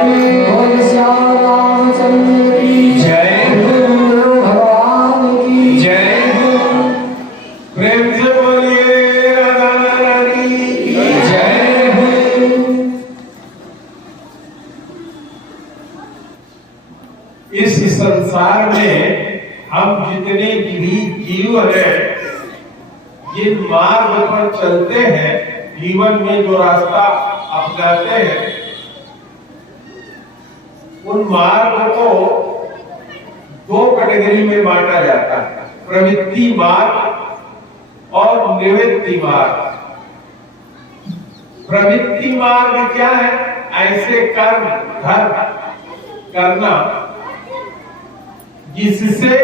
बोल श्याम रामचंद्र की जय गुरु भगवान की जय हो। प्रेम से बोलिए राधा रानी की जय हो। इस संसार में हम जितने भी जीव हैं, जिन मार्ग पर चलते हैं, जीवन में जो रास्ता अपनाते हैं, उन मार्ग को दो कैटेगरी में बांटा जाता है, प्रवृत्ति मार्ग और निवृत्ति मार्ग। प्रवृत्ति मार्ग क्या है? ऐसे कर्म धर्म करना जिससे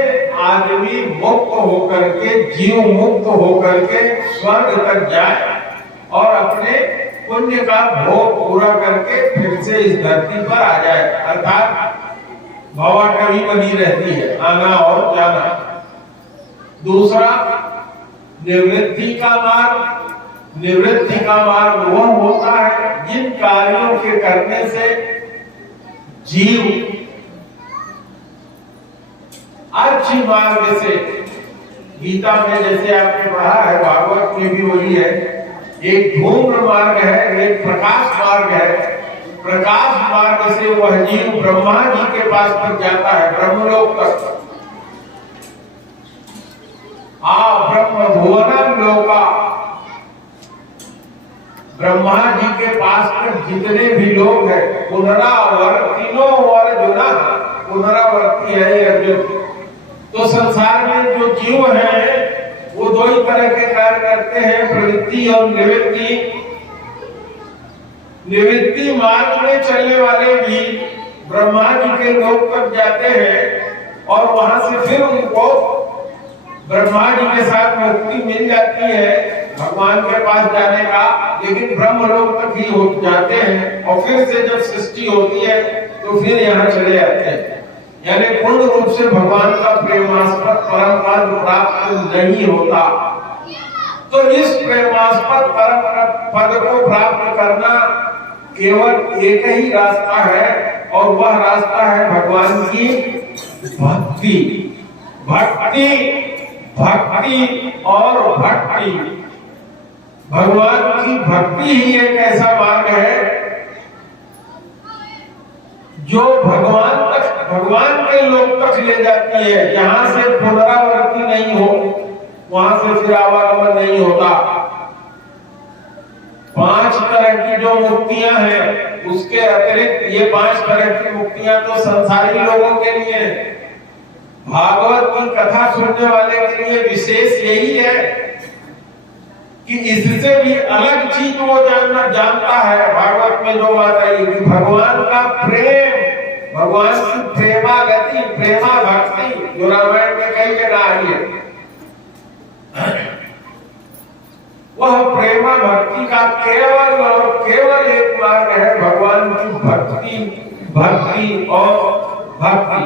आदमी मुक्त होकर के, जीव मुक्त होकर के स्वर्ग तक जाए और अपने पुण्य का भोग पूरा करके फिर से इस धरती पर आ जाए, अर्थात भवाटवी बनी रहती है, आना और जाना। दूसरा निवृत्ति का मार्ग। निवृत्ति का मार्ग वह होता है जिन कार्यों के करने से जीव अच्छी मार्ग से, गीता में जैसे आपने पढ़ा है, भागवत में भी वही है, एक धूम्र मार्ग है, एक प्रकाश मार्ग है। प्रकाश मार्ग से वह जीव ब्रह्मा जी के पास तक जाता है, ब्रह्मलोक तक। ब्रह्म भुवनम लोका, ब्रह्मा जी के पास तक जितने भी लोग हैं, पुनरावर्तिनो अर्जुना, पुनरावर्ती है अर्जुन। तो संसार में जो जीव हैं वो दो ही तरह के कार्य करते हैं, प्रवृत्ति और निवृत्ति। निवृत्ति मार्ग में चलने वाले भी ब्रह्मा जी के लोक तक जाते हैं और वहां से फिर उनको ब्रह्मा जी के साथ मुक्ति मिल जाती है भगवान के पास जाने का, लेकिन ब्रह्मलोक तक ही हो जाते हैं और फिर से जब सृष्टि होती है तो फिर यहाँ चले जाते हैं। यानी पूर्ण रूप से भगवान का प्रेमास्पद परम पद प्राप्त नहीं होता। तो इस प्रेमास्पद परम पद को प्राप्त करना केवल एक ही रास्ता है और वह रास्ता है भगवान की भक्ति। भक्ति, भक्ति और भक्ति। भगवान की भक्ति ही एक ऐसा मार्ग है जो भगवान के लोक तक ले जाती है, जहां से पुनरावृत्ति नहीं हो, वहां से फिर आवागमन नहीं होता। 5 तरह की जो मुक्तियां हैं, उसके अतिरिक्त ये 5 तरह की मुक्तियां तो संसारी लोगों के लिए, भागवत की कथा सुनने वाले के लिए विशेष यही है कि इससे भी अलग चीज वो जानता है। भागवत में जो बात आई कि भगवान का प्रेम, भगवान की प्रेमा गति, प्रेमा भक्ति, जो रामायण में कई जगह आई है, वह प्रेमा भक्ति का केवल और केवल एक मार्ग है भगवान की भक्ति, भक्ति और भक्ति।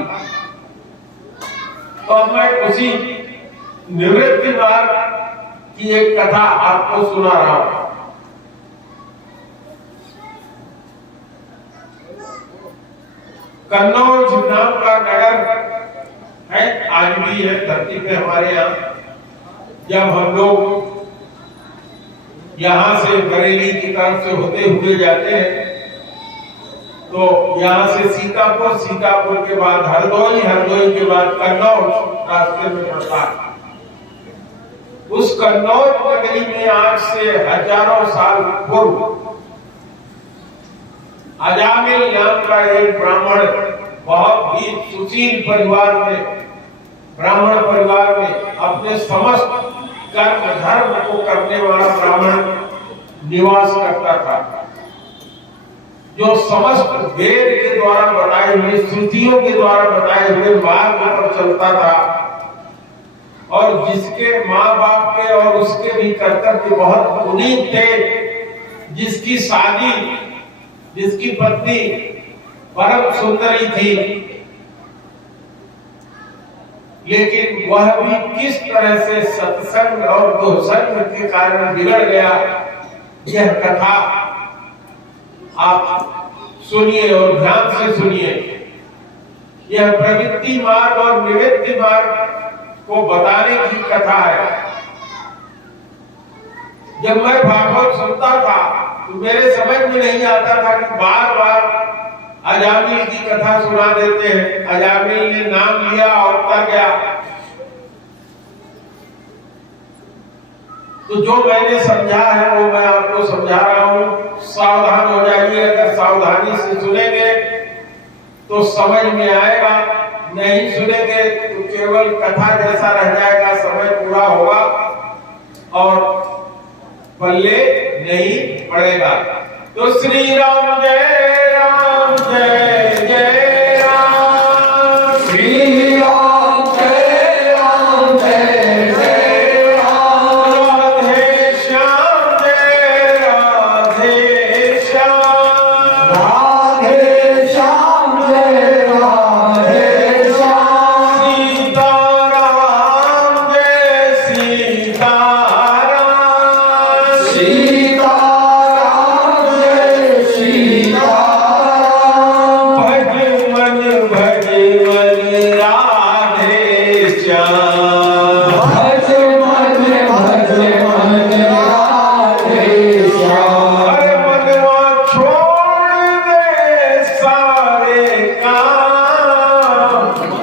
तो अब मैं उसी निवृत्ति मार्ग की एक कथा आपको सुना रहा हूं। कन्नौज नाम का नगर है, आज भी है धरती पे हमारे यहाँ। जब हम लोग यहाँ से बरेली की तरफ से होते हुए जाते हैं तो यहाँ से सीतापुर, सीतापुर के बाद हरदोई, हरदोई के बाद कन्नौज रास्ते में पड़ता है। उस कन्नौज नगरी में आज से हजारों साल पूर्व अजामिल नाम का एक ब्राह्मण, बहुत ही सुशील परिवार में, ब्राह्मण परिवार में अपने समस्त कर्म धर्म को करने वाला ब्राह्मण निवास करता था, जो समस्त वेद के द्वारा बताए हुए, श्रुतियों के द्वारा बताए हुए मार्ग पर चलता था और जिसके माँ बाप के और उसके भी कर्तव्य बहुत पुनीत थे, जिसकी शादी, जिसकी पत्नी परम सुंदरी थी, लेकिन वह भी किस तरह से सत्संग और दुसंग के कारण बिगड़ गया, यह कथा आप सुनिए और ध्यान से सुनिए। यह प्रवृत्ति मार्ग और निवृत्ति मार्ग को बताने की कथा है। जब मैं भागवत सुनता था तो मेरे समझ में नहीं आता था कि बार बार अजामिल की कथा सुना देते हैं। अजामिल ने नाम लिया और उतर गया। तो जो मैंने समझा है वो मैं आपको समझा रहा हूं। सावधान हो जाइए। अगर सावधानी से सुनेंगे तो समझ में आएगा, नहीं सुनेंगे तो केवल कथा जैसा रह जाएगा, समय पूरा होगा और पल्ले नहीं पड़ेगा। तो श्री राम जय राम जय जय राम, श्री राम जय राम जय जय राम, राधे श्याम जय राधे श्याम, राधे श्याम जय राधे श्याम, सीता राम जय सीता राम, सीता राम जय सीता राम, भज मन राधे श्याम, भज मन राधे श्याम, अरे मनवा छोड़ दे सारे काम,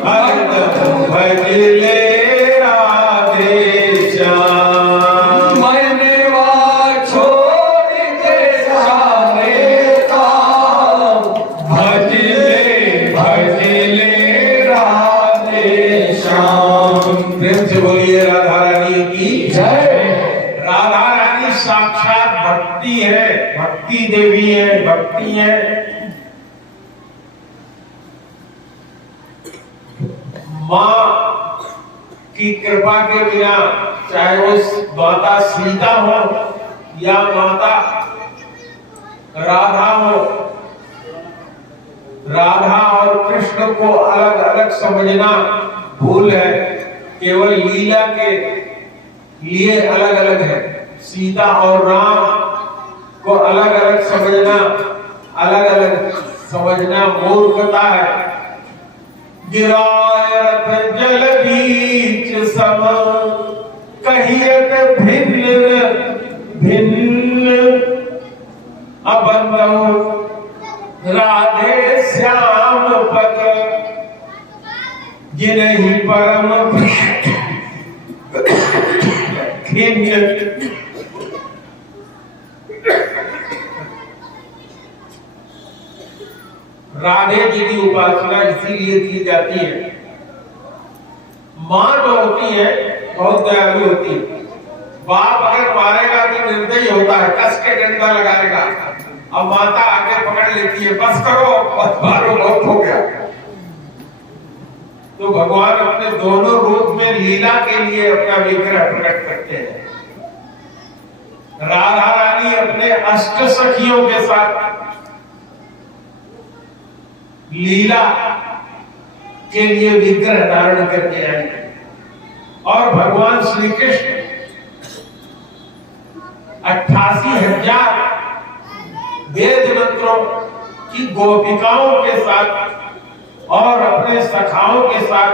हरदम भज ले राधे श्याम, मनवा छोड़ दे सारे काम, भज ले राधे श्याम। प्रेम से बोलिए राधा रानी की जय। राधा रानी साक्षात भक्ति है, भक्ति देवी है, भक्ति है। माँ की कृपा के बिना, चाहे वो माता सीता हो या माता राधा हो, राधा और कृष्ण को अलग अलग समझना भूल है। केवल लीला के लिए अलग अलग है। सीता और राम को अलग अलग समझना मूर्खता है। गिराय रथ जल बीच सम, कहियत भिन्न भिन्न, अबंधु राधे श्याम पद, जिन्हि परम खिन्न। राधे जी की उपासना इसीलिए की जाती है। मां जो होती है बहुत दयालु होती है। बाप अगर मारेगा तो निर्दयी होता है, कस के डंडा लगाएगा। अब माता आगे पकड़ लेती है, बस करो, बस मारो, बहुत हो गया। तो भगवान अपने दोनों रूप में लीला के लिए अपना विग्रह प्रकट करते हैं। राधा रानी अपने अष्ट सखियों के साथ लीला के लिए विग्रह धारण करके आई और भगवान श्री कृष्ण 88,000 वेद मंत्रों की गोपिकाओं के साथ और अपने सखाओं के साथ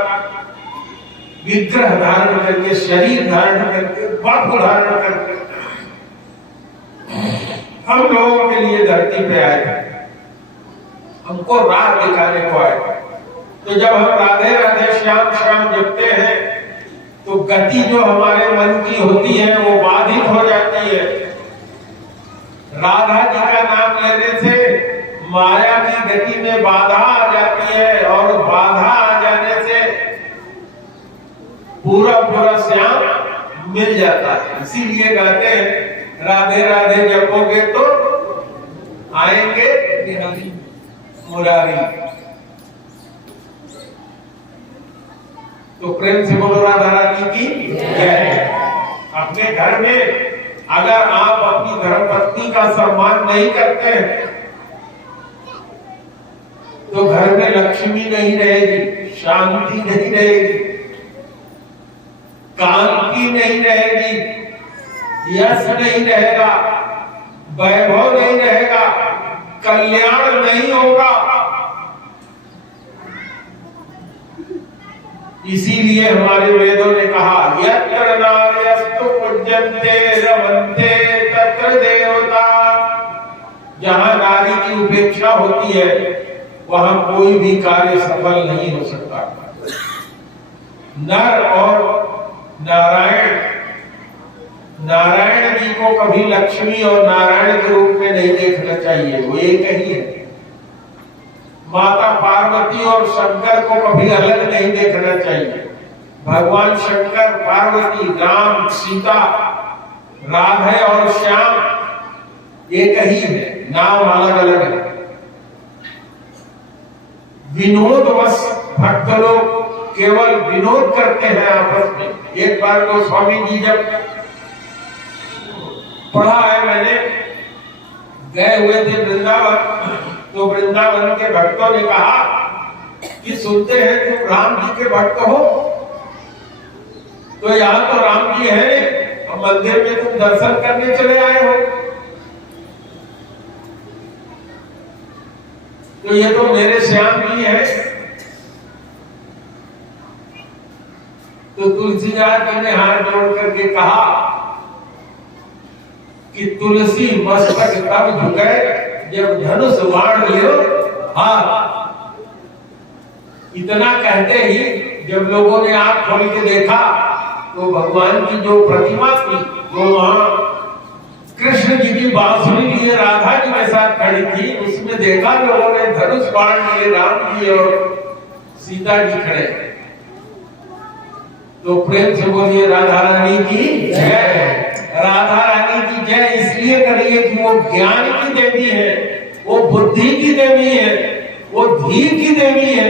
विग्रह धारण करके, शरीर धारण करके, बाहु धारण करके हम लोगों के लिए धरती पे आए, हमको राह दिखाने को आए। तो जब हम राधे राधे श्याम श्याम जपते हैं तो गति जो हमारे मन की होती है वो बाधित हो जाती है। राधा जी का नाम लेने से माया की गति में बाधा आ जाती है और बाधा आ जाने से पूरा पूरा श्याम मिल जाता है। इसीलिए कहते हैं राधे राधे जपोगे तो आएंगे मुरारी। तो प्रेम से बोलो राधा रानी की जय। अपने घर में अगर आप अपनी धर्मपत्नी का सम्मान नहीं करते हैं तो घर में लक्ष्मी नहीं रहेगी, शांति नहीं रहेगी, कांति नहीं रहेगी, यश नहीं रहेगा, वैभव नहीं रहेगा, कल्याण नहीं होगा। इसीलिए हमारे वेदों ने कहा यत्र नार्यस्तु पूज्यन्ते रमन्ते तत्र देवता। जहां नारी की उपेक्षा होती है वहां कोई भी कार्य सफल नहीं हो सकता। नर और नारायण जी को कभी लक्ष्मी और नारायण के रूप में नहीं देखना चाहिए, वो एक ही है। माता पार्वती और शंकर को कभी अलग नहीं देखना चाहिए। भगवान शंकर, पार्वती, राम, सीता, राधे और श्याम एक ही है, नाम अलग अलग है। विनोदवश भक्त लोग केवल विनोद करते हैं आपस में। एक बार को स्वामी जी जब पढ़ा है मैंने, गए हुए थे वृंदावन, तो वृंदावन के भक्तों ने कहा कि सुनते हैं तुम राम जी के भक्त हो, तो यहाँ तो राम जी है, मंदिर में तुम दर्शन करने चले आए हो, तो ये तो मेरे श्याम जी है। तो तुलसीदास जी ने हाथ जोड़ करके कहा कि तुलसी मस्तक तब झुके जब धनुष बाण लियो। हाँ, इतना कहते ही जब लोगों ने आंख खोल के देखा तो भगवान की जो प्रतिमा थी वो वहां कृष्ण जी की बांसुरी लिए राधा जी के साथ खड़ी थी, उसमें देखा लोगों ने धनुष बाण लिए राम जी और सीता जी खड़े। तो प्रेम से बोलिए राधा रानी की जय। राधा रानी की जय इसलिए करिए कि वो ज्ञान की देवी है, वो बुद्धि की देवी है, वो धीर की देवी है,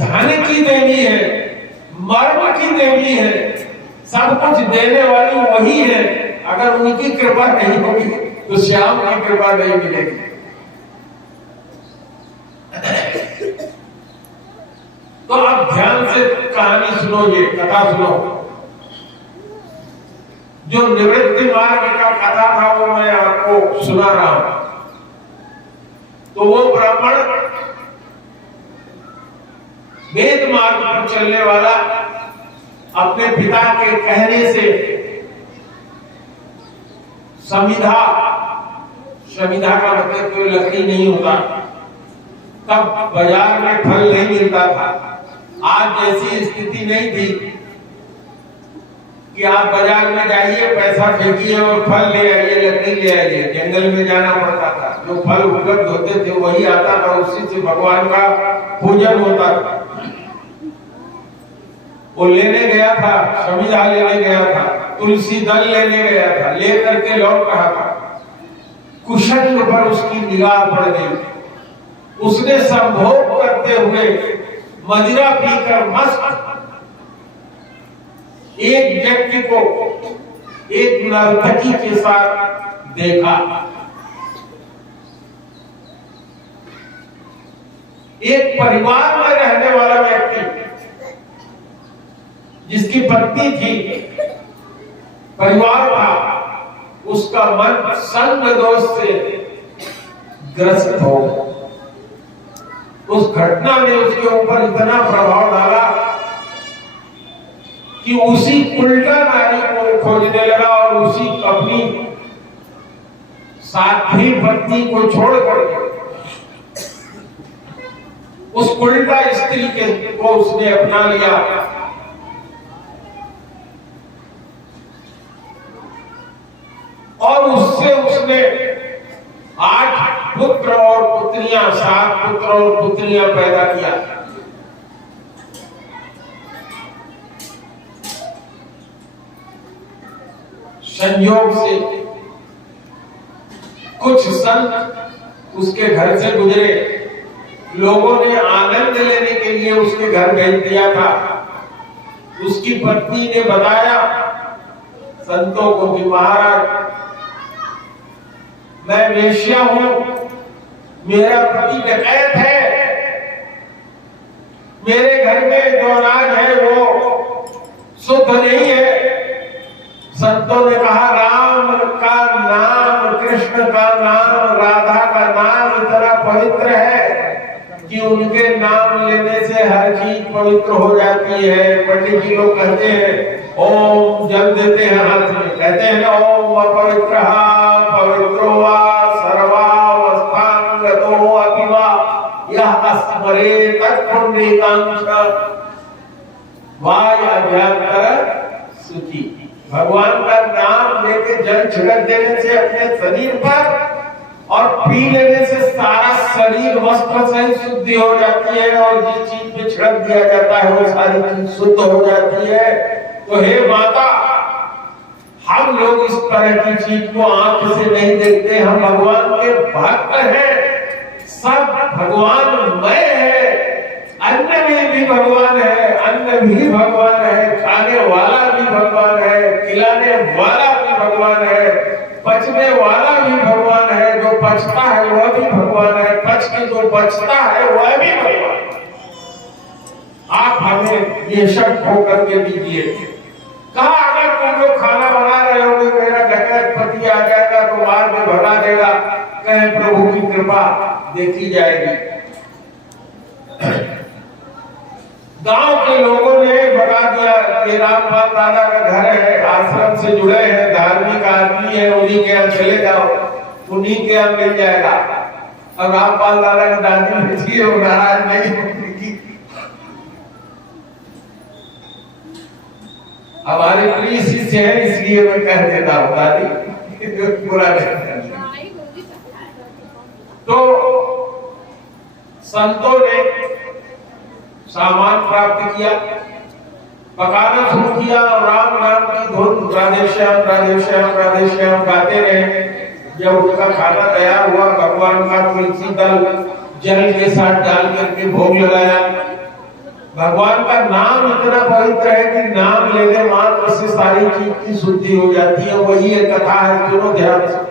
धन की देवी है, मर्म की देवी है, सब कुछ देने वाली वही है। अगर उनकी कृपा नहीं होगी तो श्याम की कृपा नहीं मिलेगी। तो अब ध्यान से कहानी सुनो, ये कथा सुनो। जो निवृत्ति मार्ग का कथा था वो मैं आपको सुना रहा हूं। तो वो ब्राह्मण वेद मार्ग पर चलने वाला अपने पिता के कहने से समिधा का मतलब कोई लकड़ी नहीं होता, तब बाजार में फल नहीं मिलता था। आज जैसी स्थिति नहीं थी कि आप बाजार में जाइए, पैसा फेंकिए और फल ले आइए, लकड़ी ले आइए। जंगल में जाना पड़ता था, जो फल उपलब्ध होते थे वही आता था, उसी से भगवान का पूजन होता था। वो लेने गया था, समिधा लेने गया था, तुलसी दल लेने गया था, लेकर के लौट रहा था। कुशल पर उसकी निगाह पड़ गई। उसने संभोग करते हुए मदिरा पीकर मस्त एक व्यक्ति को एक नर्तकी के साथ देखा। एक परिवार में रहने वाला व्यक्ति जिसकी पत्नी थी, परिवार था, उसका मन संग दोष से ग्रसित हो गया। उस घटना ने उसके ऊपर इतना प्रभाव डाला कि उसी उल्टा नारी को खोजने लगा और उसी अपनी साथी पत्नी को छोड़कर उस उल्टा स्त्री को उसने अपना लिया। और उससे उसने 8 पुत्र और पुत्रियां, 7 पुत्र और पुत्रियां पैदा किया। संयोग से कुछ संत उसके घर से गुजरे, लोगों ने आनंद लेने के लिए उसके घर भेज दिया था। उसकी पत्नी ने बताया संतों को कि महाराज मैं वेश्या हूं, मेरा पति डकैत है, मेरे घर में जो अनाज है वो शुद्ध नहीं है। संतों ने कहा राम का नाम, कृष्ण का नाम, राधा का नाम कि उनके नाम लेने से हर चीज पवित्र हो जाती है। पंडित जी लोग कहते हैं ओम, जल देते हैं हाथ में, कहते हैं ना ओम अपवित्र पवित्रो वा सर्वावस्थांगतो अपिवा यह अस्मरे तत्पुण्यकांक्ष वायाभ्यंतर सुचि। भगवान का नाम लेके जल छिड़क देने से अपने शरीर पर और पी लेने से सारा शरीर वस्त्र सहित शुद्धि हो जाती है, और जिस चीज पे छिड़क दिया जाता है वो सारी चीज शुद्ध हो जाती है। तो हे माता, हम लोग इस तरह की चीज को आंख से नहीं देखते, हम भगवान के भक्त हैं, सब भगवानमय है। अन्न में भी भगवान है, अन्न भी भगवान है, खाने वाला भी भगवान है, खिलाने वाला भी भगवान है, पचने वाला भी भगवान है, जो पचता है वह भी भगवान है, पच के जो बचता है वह भी भगवान है। आप हमें ये शक होकर के दीजिए। कहा अगर तुम लोग खाना बना रहे होगे, मेरा डकैत पति आ जाएगा तो मार में भगा देगा, कहे प्रभु की कृपा देखी जाएगी। गांव के लोगों ने बता दिया कि रामपाल दादा का घर है, आश्रम से जुड़े हैं, धार्मिक आदमी है, उन्हीं के यहाँ चले जाओ, उन्हीं के यहाँ मिल जाएगा। अब रामपाल दादा की दादी बेटी है, नाराज नहीं होगी। हमारे प्रिय शिष्य है, इसलिए मैं कह देता हूँ दादी बुरा नहीं। तो संतों ने सामान प्राप्त किया, पकाना शुरू किया, राम नाम की धुन राधे श्याम राधे श्याम राधे श्याम गाते रहे। जब उनका खाना तैयार हुआ, भगवान का तुलसी दल जल के साथ डाल करके भोग लगाया। भगवान का नाम इतना पवित्र है कि नाम लेने मात्र से सारी चीज की शुद्धि हो जाती है। वही एक कथा है, दोनों ध्यान से।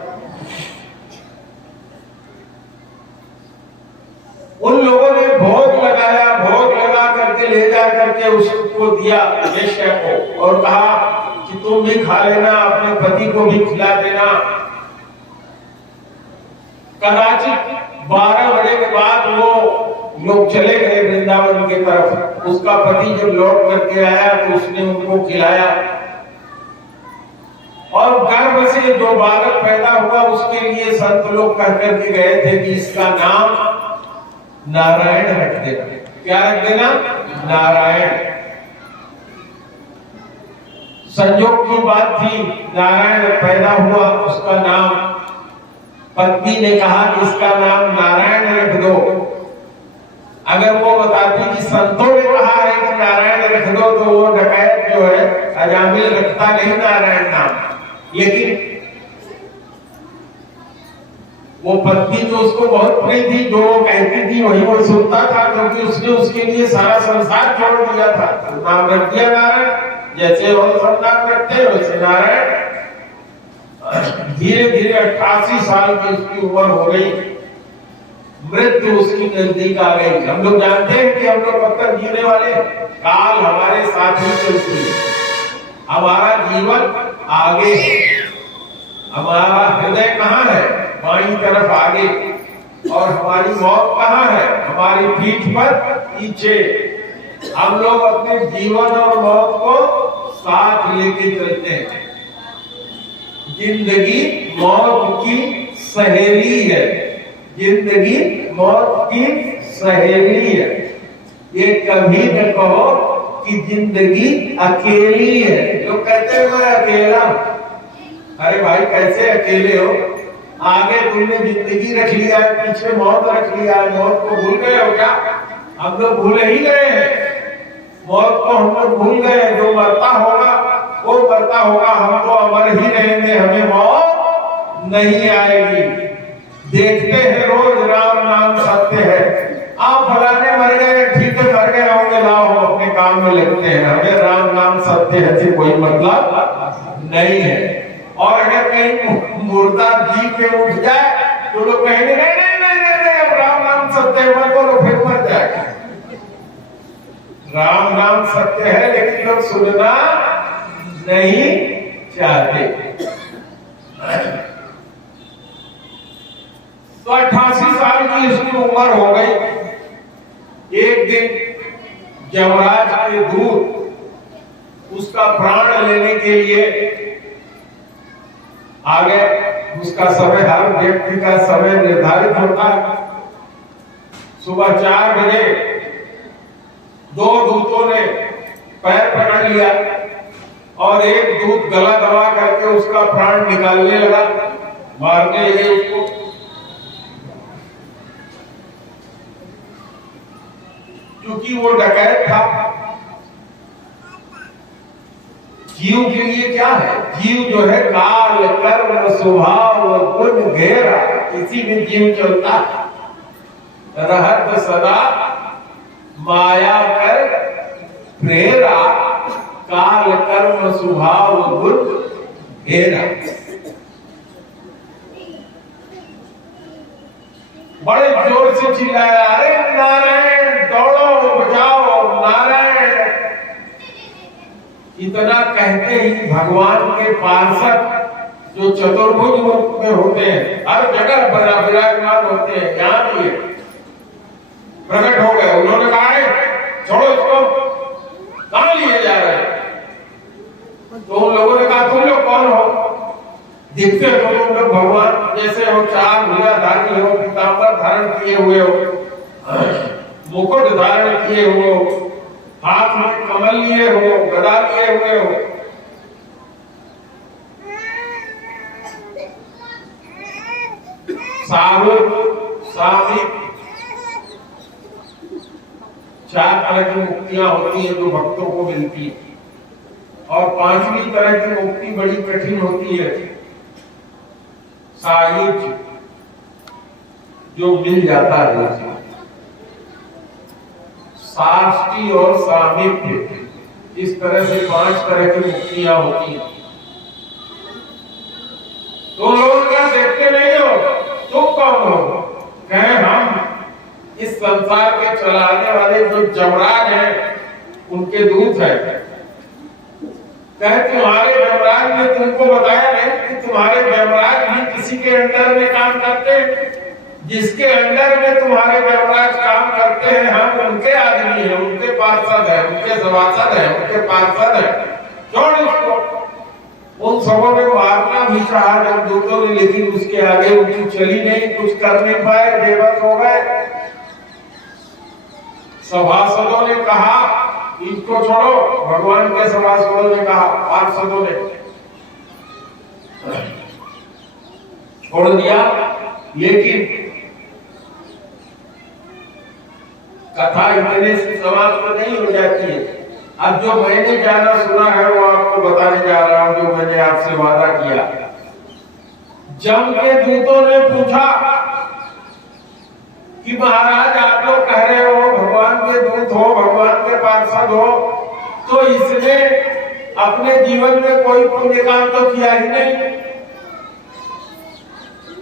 उन लोगों ने भोग लगाया, भोग लगा करके ले जा करके उसको दिया वेश्या को और कहा कि तुम भी खा लेना, अपने पति को भी खिला देना। कदाचित 12 बजे के बाद वो लोग चले गए वृंदावन की तरफ। उसका पति जब लौट करके आया तो उसने उनको खिलाया, और गर्भ से जो बालक पैदा हुआ उसके लिए संत लोग कह करके गए थे कि इसका नाम नारायण रख देना। क्या रख देना? नारायण। संयोग की बात थी, नारायण पैदा हुआ, उसका नाम पत्नी ने कहा कि इसका नाम नारायण रख दो। अगर वो बताती कि संतों ने कहा है कि नारायण रख दो, तो वो डकैत जो है अजामिल रखता नहीं नारायण नाम। लेकिन वो पत्नी तो उसको बहुत प्रिय थी, जो वो कहती थी वही वो सुनता था, क्योंकि उसने उसके लिए सारा संसार छोड़ दिया था। तो नाम रख दिया नारायण, जैसे और सब नाम रखते हैं वैसे नारायण। धीरे धीरे 88 साल की उसकी उम्र हो गई, मृत्यु उसकी नजदीक आ गई। हम लोग जानते हैं कि हम लोग कब तक जीने वाले, काल हमारे साथ ही चलती है। हमारा जीवन आगे है, हमारा हृदय कहाँ है? बाईं तरफ आगे, और हमारी मौत कहाँ है? हमारी पीठ पर पीछे। हम लोग अपने जीवन और मौत को साथ लेके चलते हैं। जिंदगी मौत की सहेली है, जिंदगी मौत की सहेली है। ये कभी न कहो कि जिंदगी अकेली है। लोग कहते हैं मैं अकेला। अरे भाई कैसे अकेले हो? आगे तुमने जिंदगी रख लिया है, पीछे मौत रख लिया है। मौत को भूल गए हो क्या? हम लोग भूल ही गए हैं। मौत को हम लोग भूल गए। जो मरता होगा वो मरता होगा, हम तो अमर ही रहेंगे, हमें मौत नहीं आएगी। देखते हैं रोज राम नाम सत्य है। आप फलाने मर गए, ठीक है मर गए होंगे, लाओ हम अपने काम में लगते हैं। हमें राम नाम सत्य है से कोई मतलब नहीं है। और अगर कहीं मुर्दा जी पे उठ जाए तो लोग कहेंगे नहीं नहीं नहीं नहीं, नहीं अब राम नाम सत्य है, मत बोलो फिर मर जाएगा। राम नाम सत्य है लेकिन लोग सुनना नहीं चाहते। तो 88 साल की इसकी उम्र हो गई। दिन यमराज के दूत उसका प्राण लेने के लिए आ गए। उसका समय, हर व्यक्ति का समय निर्धारित होता है। सुबह 4 बजे 2 दूतों ने पैर पकड़ लिया और एक दूत गला दबा करके उसका प्राण निकालने लगा, मारने लगे उसको। क्योंकि वो डकैत था। जीव के लिए क्या है? जीव जो है काल कर्म स्वभाव गुण घेरा, इसी में जीव चलता है। रहत सदा माया कर प्रेरा, काल कर्म स्वभाव गुण घेरा। बड़े जोर से चिल्लाया, अरे नारायण दौड़ो बचाओ नारायण। इतना कहते ही भगवान के पार्षद जो चतुर्भुज रूप में होते हैं, हर जगह बना विराजमान होते हैं, यहाँ भी प्रकट हो गए। उन्होंने कहा है छोड़ो इसको, कहां लिए जा रहे हैं? तो उन लोगों ने कहा तुम लोग कौन हो? दिखते हो तुम लोग भगवान जैसे हो, 4 भुजाधारी हो, पीताम्बर धारण किए हुए हो, मुकुट धारण किए हुए हो, हाथ में कमल लिए हो, गदा लिए हुए हो। सारूप, सामिप, 4 तरह की मुक्तियां होती है जो भक्तों को मिलती है, और 5वीं तरह की मुक्ति बड़ी कठिन होती है, सायुज्य, जो मिल जाता है। साष्टी और सामीप्य, इस तरह से 5 तरह की मुक्तियां होती हैं। तो लोग क्या देखते नहीं हो? तुम कौन हो? कहे हम इस संसार के चलाने वाले जो जमराज हैं उनके दूत हैं। कहे तुम्हारे जमराज ने तुमको बताया नहीं कि तुम्हारे जमराज भी किसी के अंडर में काम करते हैं? जिसके अंडर में तुम्हारे जमराज काम करते हैं, हम उनके आदमी हैं, उनके पार्षद हैं, उनके सभासद हैं, उनके पार्षद हैं। छोड़ इसको। उन सबों ने मारना भी चाहा जब दूतों ने, लेकिन उसके आगे उनकी चली नहीं, कुछ कर नहीं पाए, बेबस हो गए। सभासदों ने कहा इनको छोड़ो, भगवान के सभासदों ने कहा, पार्षदों ने छोड़ दिया। लेकिन कथा इतने से समाप्त नहीं हो जाती है। अब जो मैंने जाना सुना है वो आपको बताने जा रहा हूं, जो मैंने आपसे वादा किया। जम के दूतों ने पूछा कि महाराज आप लोग कह रहे हो भगवान के दूत हो, भगवान के पार्षद हो, तो इसने अपने जीवन में कोई पुण्य काम तो किया ही नहीं।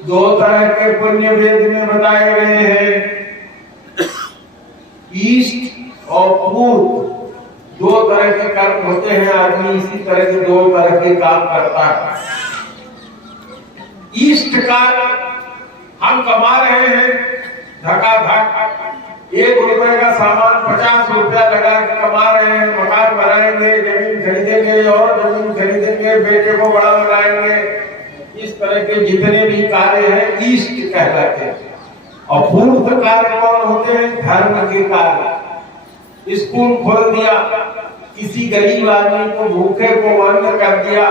2 तरह के पुण्य वेद में बताए गए हैं, ईस्ट और पूर्व। 2 तरह के कर्म होते हैं, आदमी इसी तरह के 2 तरह के काम करता है। ईस्ट का हम कमा रहे हैं धकाधक, 1 रुपए का सामान 50 रुपया लगा के कमा रहे हैं, मकान बनाएंगे, जमीन खरीदेंगे और जमीन खरीदेंगे, बेटे को बड़ा बनाएंगे। इस तरह के जितने भी कार्य हैं ईस्ट कहलाते हैं। और पूर्व कार्य कौन होते हैं? धर्म के कार्य। स्कूल खोल दिया, किसी गरीब आदमी को, भूखे को अन्न कर दिया,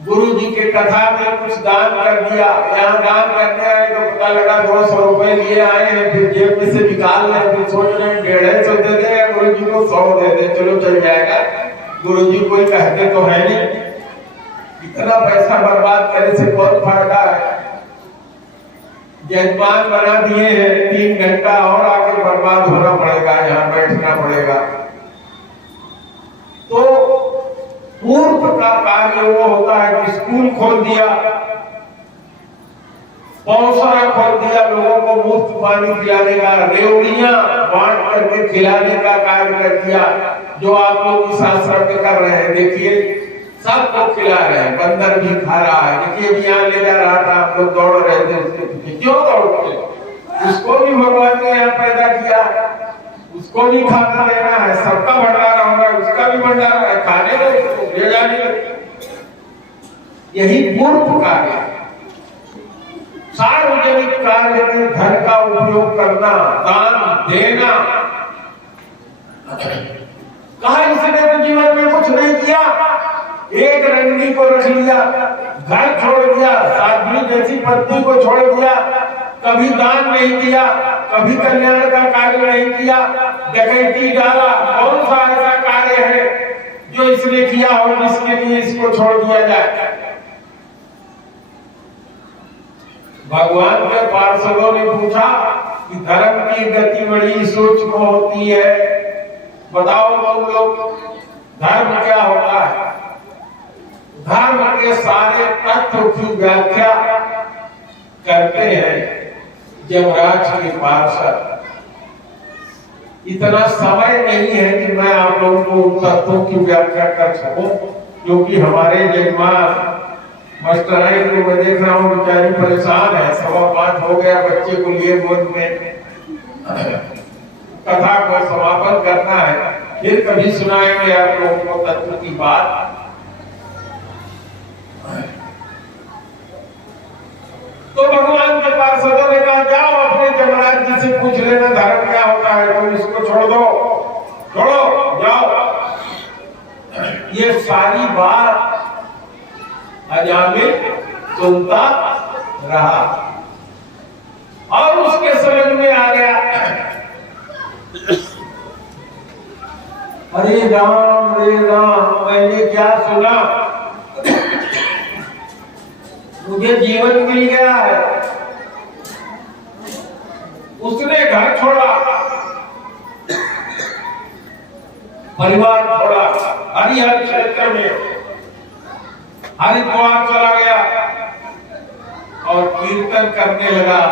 गुरु जी के कथा में कुछ दान कर दिया। यहाँ दान करने आए तो पता लगा 200 रुपए लिए आए हैं, फिर जेब में से निकाल रहे, फिर सोच रहे हैं 150 दे दे, गुरु जी को 100 दे दे, चलो चल जाएगा। गुरु जी कोई कहते तो है नहीं। इतना पैसा बर्बाद करने से बहुत फायदा है। जजमान बना दिए हैं, 3 घंटा और आगे बर्बाद होना पड़ेगा, यहाँ बैठना पड़ेगा। तो पूर्व का कार्य वो होता है कि स्कूल खोल दिया, पौसरा खोल दिया, लोगों को मुफ्त पानी पिलाने का, रेवड़ियां बांट करके खिलाने का कार्य कर दिया, जो आप लोग इस आश्रम में कर रहे हैं। देखिए सबको खिला रहे हैं, बंदर भी खा रहा है। देखिए यहाँ ले जा रहा था, आप लोग दौड़ रहे थे उसके पीछे, क्यों दौड़ते? उसको भी भगवान ने यहाँ पैदा किया, उसको भी खाना देना है, सबका भंडारा हो रहा है, उसका भी भंडारा है, खाने दो उसको, ले जाने दो। यही पूर्व कार्य है। सार्वजनिक कार्य में धन का उपयोग करना, दान देना। कहा इसने तो जीवन में कुछ नहीं किया, एक रंडी को रख लिया, घर छोड़ दिया, साध्वी जैसी पत्नी को छोड़ दिया, कभी दान नहीं किया, कभी कल्याण का कार्य नहीं किया, डकैती डाला। कौन सा ऐसा कार्य है जो इसने किया हो जिसके लिए इसको छोड़ दिया जाए? भगवान के पार्षदों ने पूछा कि धर्म की गति बड़ी सूक्ष्म होती है, बताओ तुम लोग धर्म क्या होता है? धर्म के सारे तत्व की व्याख्या करते हैं यमराज के पार्षद। इतना समय नहीं है कि मैं आप लोगों को उन तत्वों की व्याख्या कर सकूं, क्योंकि हमारे जजमान मास्टराइन को मैं देख रहा हूँ बेचारी परेशान है। 5:15 हो गया, बच्चे को लिए गोद में कथा को समापन करना है, फिर कभी सुनाएंगे आप लोगों को तत्व की बात। तो भगवान के पार्षदों ने कहा जाओ अपने यमराज जी से पूछ लेना धर्म क्या होता है, तुम इसको छोड़ दो, छोड़ो जाओ। ये सारी बात अजामिल सुनता रहा और उसके समझ में आ गया, अरे राम मैंने क्या सुना, मुझे जीवन मिल गया है। उसने घर छोड़ा, परिवार छोड़ा, हरिहर क्षेत्र में हरिद्वार चला गया और कीर्तन करने लगा।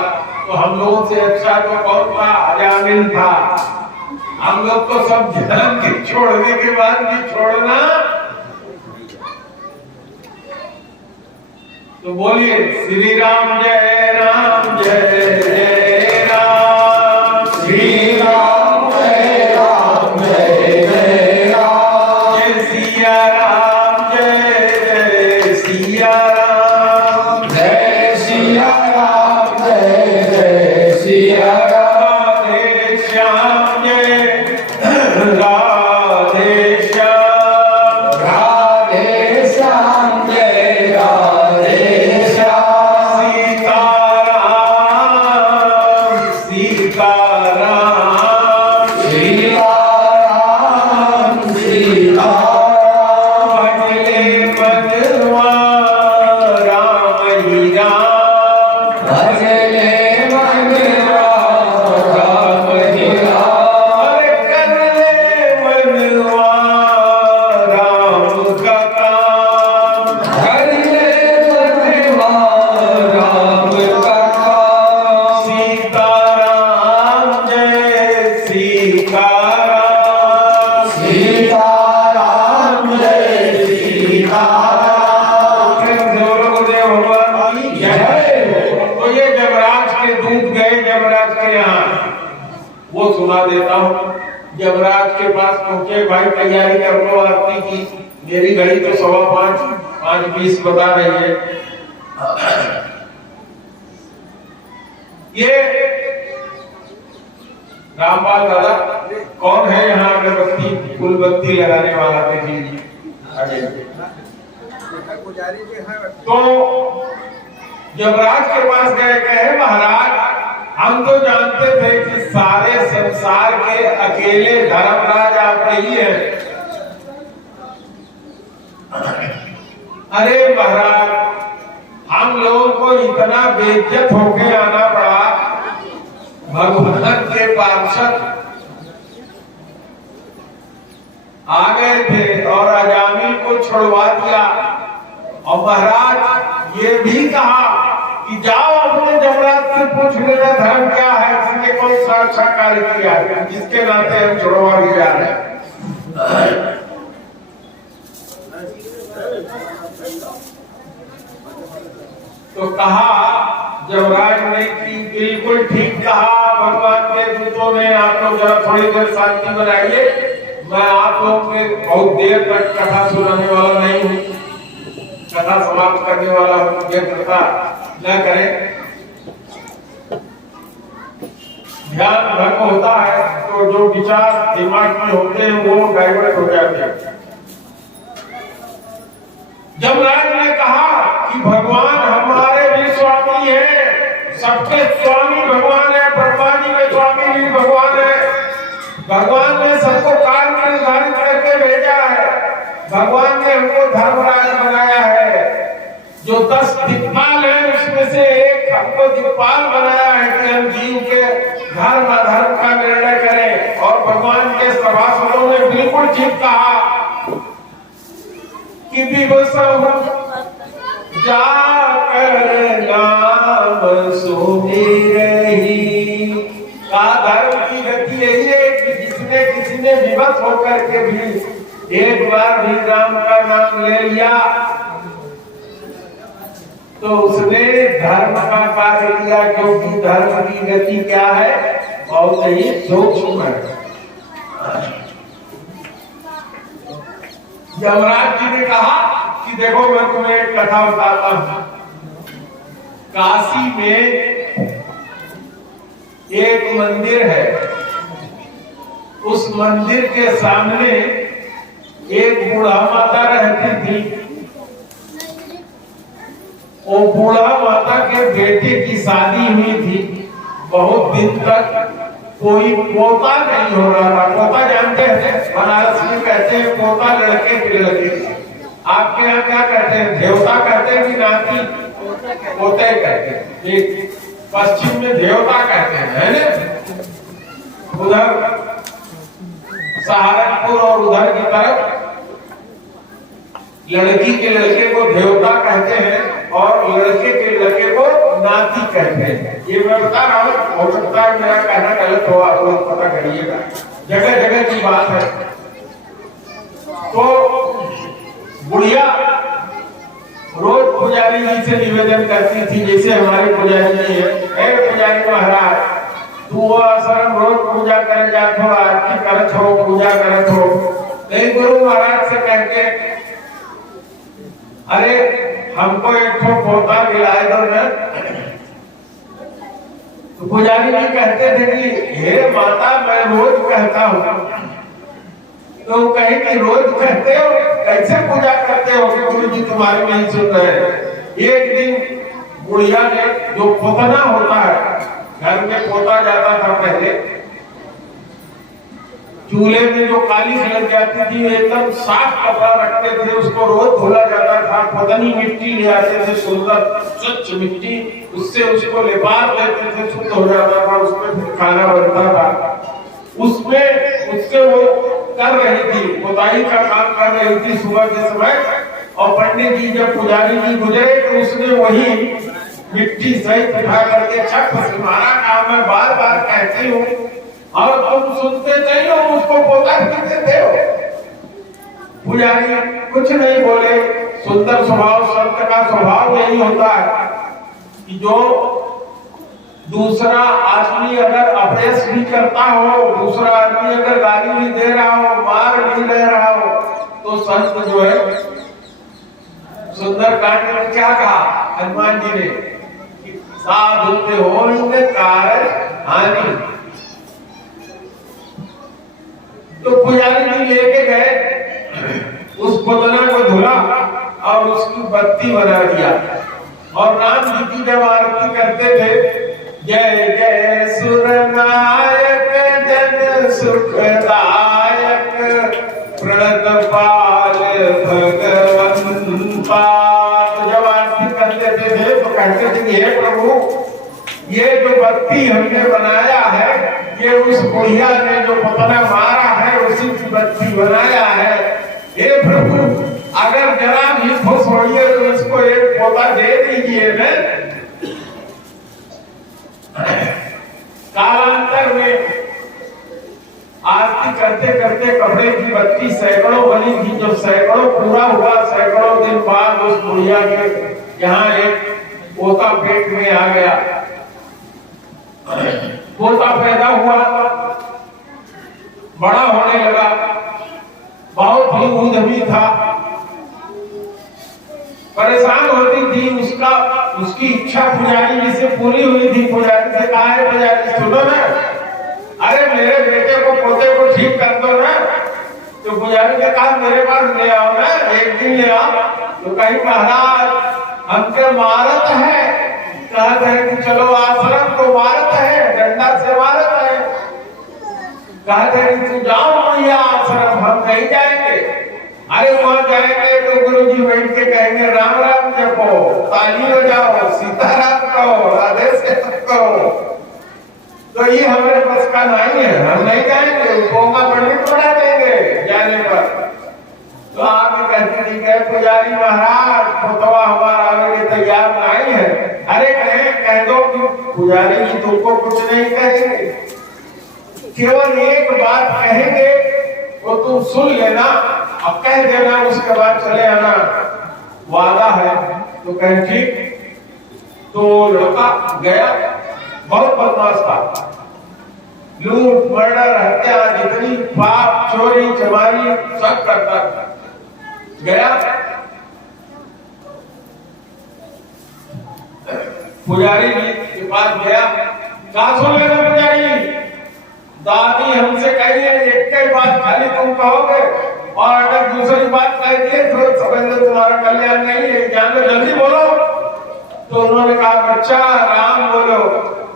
तो हम लोगों से अच्छा तो कौन था? अजामिल था। हम लोग तो सब जन्म के छोड़ने के बाद भी छोड़ना। तो बोलिए श्री राम जय राम जय जय राम, श्री राम जय राम जय जय राम, जय सिया राम जय जय सिया राम, जय सिया राम जय जय सिया राम, राधे श्याम जय राधे श्याम, राधे श्याम जय राधे श्याम, सीताराम सीताराम, सीताराम सीताराम, भजले मनवा राम ही राम, भजले मनवा राम ही राम, अरे कर ले मनवा राम का काम, भजले मनवा राम का काम, सीताराम जय सीताराम, सीताराम जय सीताराम, तो ये जमराज के दूत गए यमराज के यहाँ, वो सुना देता हूँ। यमराज के पास पहुंचे, भाई तैयारी कर लो आरती की, मेरी घड़ी तो 5:15 5:20 बता रही है। ये रामपाल दादा कौन है यहाँ अगरबत्ती फूल बत्ती लगाने वाला? देखिए आगे। तो यमराज के पास गए, कहे महाराज हम तो जानते थे कि सारे संसार के अकेले धर्मराज आप ही हैं। अरे महाराज हम लोगों को इतना बेइज्जत होके आना पड़ा, भगवान के पार्षद आ गए थे और अजामिल को छुड़वा दिया। और महाराज ये भी कहा कि जाओ अपने यमराज से पूछ लेना धर्म क्या है, इसने कौन सा अच्छा कार्य किया है जिसके नाते हम छुड़वा भी जा रहे हैं। तो कहा यमराज ने कि बिल्कुल ठीक कहा भगवान के दूतों सुने, आप लोग जरा थोड़ी देर शांति बनाइए। मैं आप लोगों के बहुत देर तक कथा सुनाने वाला नहीं हूँ, कथा समाप्त करने वाला हूँ, ये कृपा न करें। ध्यान भंग होता है तो जो विचार दिमाग में होते हैं वो डाइवर्ट हो जाते हैं। यमराज ने कहा कि भगवान हमारे भी स्वामी है, सबके स्वामी भगवान है, ब्रह्मा जी के स्वामी भी भगवान है। भगवान ने सबको काल निर्धारित करके भेजा है। भगवान ने हमको धर्मराज बनाया है। जो 10 दिक्पाल है उसमें से एक हमको दिक्पाल बनाया है कि हम जीव के धर्म अधर्म का निर्णय करें। और भगवान के सभासदों ने बिल्कुल ठीक कहा कि विभसम जाकर नाम सुमिरहि। का धर्म की गति यही है कि जिसने किसी ने विवश होकर के भी एक बार भी राम का नाम ले लिया तो उसने धर्म का कार्य किया, क्योंकि धर्म की गति क्या है, बहुत ही सूक्ष्म है। यमराज जी ने कहा कि देखो मैं तुम्हें एक कथा बताता हूं। काशी में एक मंदिर है, उस मंदिर के सामने एक बूढ़ा माता रहती थी। वो बूढ़ा माता के बेटे की शादी हुई थी। बहुत दिन तक कोई पोता नहीं हो रहा था। पोता जानते हैं, बनारस में कहते हैं पोता लड़के के लगे। आपके यहाँ क्या कहते हैं, देवता कहते हैं कि नाती? पोते कहते हैं। पश्चिम में देवता कहते हैं, है ना? उधर सहारनपुर और उधर की तरफ लड़की के लड़के को देवता कहते हैं और लड़के के लड़के को नाती कहते हैं। ये मैं बता रहा हूँ, हो सकता है मेरा कहना गलत हो, आप लोग पता करिएगा, जगह जगह की बात है। तो बुढ़िया रोज पुजारी जी से निवेदन करती थी, जैसे हमारे पुजारी जी है, पुजारी महाराज तू आश्रम रोज पूजा करे जात हो, आरती करत हो, पूजा करत हो। नहीं, गुरु महाराज से कहते अरे हमको एक ठो पोता दिलाए दो ना। तो पुजारी जी कहते थे कि हे माता मैं रोज कहता हूँ। तो कहे कि रोज कहते हो, कैसे पूजा करते हो कि गुरु जी तुम्हारे नहीं सुन रहे। एक दिन बुढ़िया ने, जो पोतना होता है, घर में पोता जाता था पहले, चूल्हे में जो काली लग जाती थी एकदम साफ कपड़ा रखते थे, उसको रोज धोला जाता था। पतनी मिट्टी ले आते थे, सुंदर स्वच्छ मिट्टी, उससे उसको लिपार देते थे, शुद्ध हो जाता था, उसमें फिर खाना बनता था। उसमें उससे वो कर रही थी, पोताई का काम कर रही थी सुबह के समय। और पंडित जी जब पुजारी जी गुजरे तो उसने वही मिट्टी सहित उठा करके छक से मारा। काम मैं बार बार कहती हूँ और तुम सुनते नहीं हो, उसको पोता देते हो। पुजारी कुछ नहीं बोले। सुंदर स्वभाव, संत का स्वभाव यही होता है कि जो दूसरा आदमी अगर अपयश भी करता हो, दूसरा आदमी अगर गाली भी दे रहा हो, मार भी ले रहा हो, तो संत जो है, सुंदर कांड में क्या कहा हनुमान जी ने, साधु हो कारण हानि। तो पुजारी जी लेके गए, उस पोतना को धुला और उसकी बत्ती बना दिया। और राम जी की जब आरती करते थे, जय जय सुरनायक जन सुखदायक प्रणतपाल भगवंता, तो जब आरती करते थे तो कहते थे कि हे प्रभु, ये जो बत्ती हमने बनाया है, ये उस बुढ़िया ने जो पोतना मारा है उसी की बत्ती बनाया है। हे प्रभु, अगर जरा भी खुश होइए तो इसको एक पोता दे दीजिए ना। कालांतर में आरती करते करते कपड़े की बत्ती सैकड़ों बनी थी। जो सैकड़ों पूरा हुआ, सैकड़ों दिन बाद उस बुढ़िया के यहाँ एक पोता पेट में आ गया। पोता पैदा हुआ बड़ा होने लगा, बहुत ही ऊधमी था, परेशान होती थी। उसकी इच्छा पुजारी जी से पूरी हुई थी। पुजारी से कहा है, पुजारी सुनो ना, अरे मेरे बेटे को पोते को ठीक कर दो ना। तो पुजारी ने कहा मेरे पास ले आओ ना, एक दिन ले आओ। तो कहीं महाराज हमके मारत है। कहा जाए कि चलो आश्रम तो मारत है, डंडा से मारत है। कहा जाए कि तू जाओ भैया आश्रम, हम नहीं जाएंगे। अरे वहां जाएंगे तो गुरुजी बैठ के कहेंगे राम राम जपो, ताली बजाओ, सीताराम कहो, राधे श्याम कहो। तो ये हमारे पास का नहीं है, हम नहीं जाएंगे। उपोगा पंडित बना देंगे जाने पर। तो आगे कहते ठीक है पुजारी महाराज, पुतवा हमारा आगे के तैयार नहीं है। अरे कह दो कि पुजारी जी तुमको कुछ नहीं कहेंगे, केवल एक बात कहेंगे, वो तुम सुन लेना, अब कह देना, उसके बाद चले आना, वादा है। तो कहे ठीक। तो लड़का गया, बहुत बदमाश था, लूट मर्डर हत्या जितनी पाप चोरी चमारी सब करता था। गया पुजारी जी के पास गया, कहा सुन लेना पुजारी जी, दादी हमसे कही है एक ही बात खाली तुम कहोगे, और अगर दूसरी बात कह दिए तो समझ लो तुम्हारा कल्याण नहीं है, जान लो, जल्दी बोलो। तो उन्होंने कहा बच्चा राम बोलो।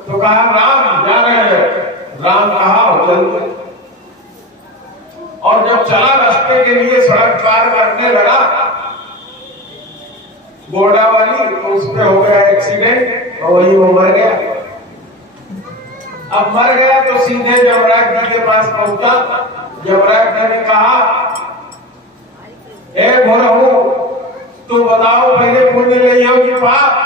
तो कहा राम जा रहे हैं। राम कहा जल्दी। और जब चला रास्ते के लिए सड़क पार करने लगा गोड़ा वाली, तो उसमें हो गया एक्सीडेंट और वही वो मर गया। अब मर गया तो सीधे जमराज जी के पास पहुंचा। जमराज जी ने कहा ए भोरहू, तू बताओ पहले पुण्य ले हो कि पाप।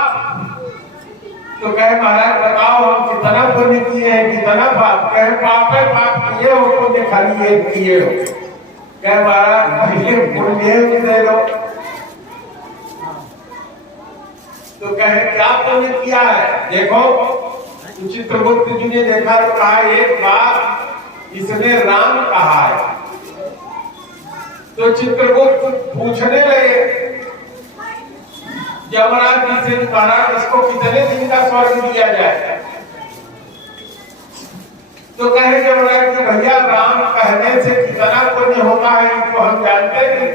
तो कहे महाराज बताओ हम कितना पुण्य किए हैं, कितना पाप। कहे पाप है, पाप किए हो, पुण्य खाली एक किए हो। कहे महाराज पहले पुण्य दे दो। तो कहे क्या पुण्य किया है, देखो। चित्रगुप्त जी ने देखा तो कहा एक बात इसने राम कहा है। तो चित्रगुप्त पूछने लगे यमराज जी से, महाराज इसको कितने दिन का स्वर्ग दिया जाए। तो कहे यमराज जी भैया राम कहने से कितना पुण्य होता है तो हम जानते नहीं,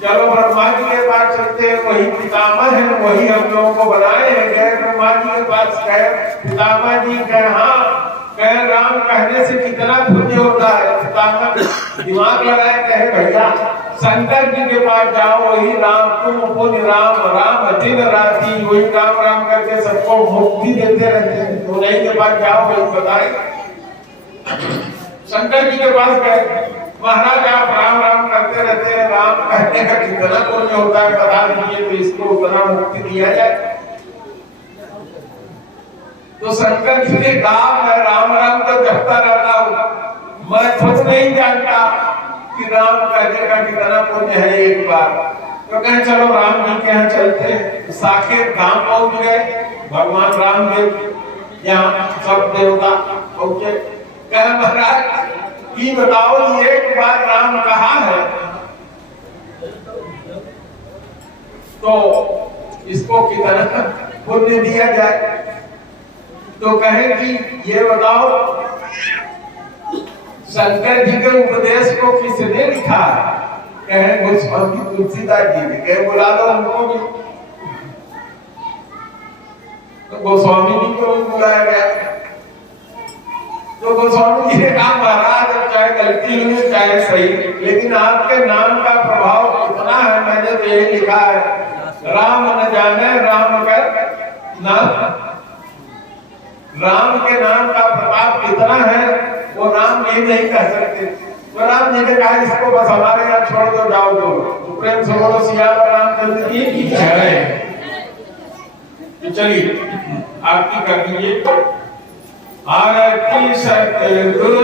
चलो ब्रह्मा जी के पास चलते हैं, वही पितामह है, वही हम लोगों को बनाए हैं। गए ब्रह्मा जी के पास, कहे पितामह जी, कहे हाँ, कहे राम कहने से कितना पुण्य होता है। पितामह दिमाग लगाए, कहे भैया शंकर जी के पास जाओ, वही राम तुम पुण्य राम, राम दिन राति वही राम राम करके सबको मुक्ति देते रहते हैं, तो उन्हीं के पास जाओ, वही बताए। शंकर जी के पास गए, महाराज आप राम राम करते रहते हैं, राम कहने का कितना पुण्य होता है बता दीजिए, तो इसको उतना मुक्ति दिया जाए। तो शंकर जी ने कहा मैं राम राम तो जपता रहता हूँ, मैं खुद नहीं जानता कि राम कहने का कितना पुण्य है एक बार। तो कहे चलो राम जी के यहाँ चलते हैं। साकेत धाम पहुंच गए, भगवान रामदेव यहाँ सब देवता पहुंचे। कहे महाराज ये बताओ एक बार राम कहा है तो इसको कितना पुण्य दिया जाए। तो कहे कि ये बताओ शंकर जी के उपदेश को किसने लिखा है। कहे गोस्वामी तुलसीदास जी ने। कहे बुला लो उनको भी। तो गोस्वामी जी को भी बुलाया गया। तो गोस्वामी जी ने कहा महाराज चाहे गलती हुई चाहे सही, लेकिन आपके नाम का प्रभाव कितना है, मैंने तो यही लिखा है राम न जाने राम कर नाम। राम के नाम का प्रभाव कितना है वो राम ये नहीं कह सकते। तो राम जी ने कहा इसको बस हमारे यहाँ छोड़ दो, जाओ दो। तो प्रेम से बोलो सिया रामचंद्र की जय। तो चलिए आरती कर दीजिए। आरती सतगुरु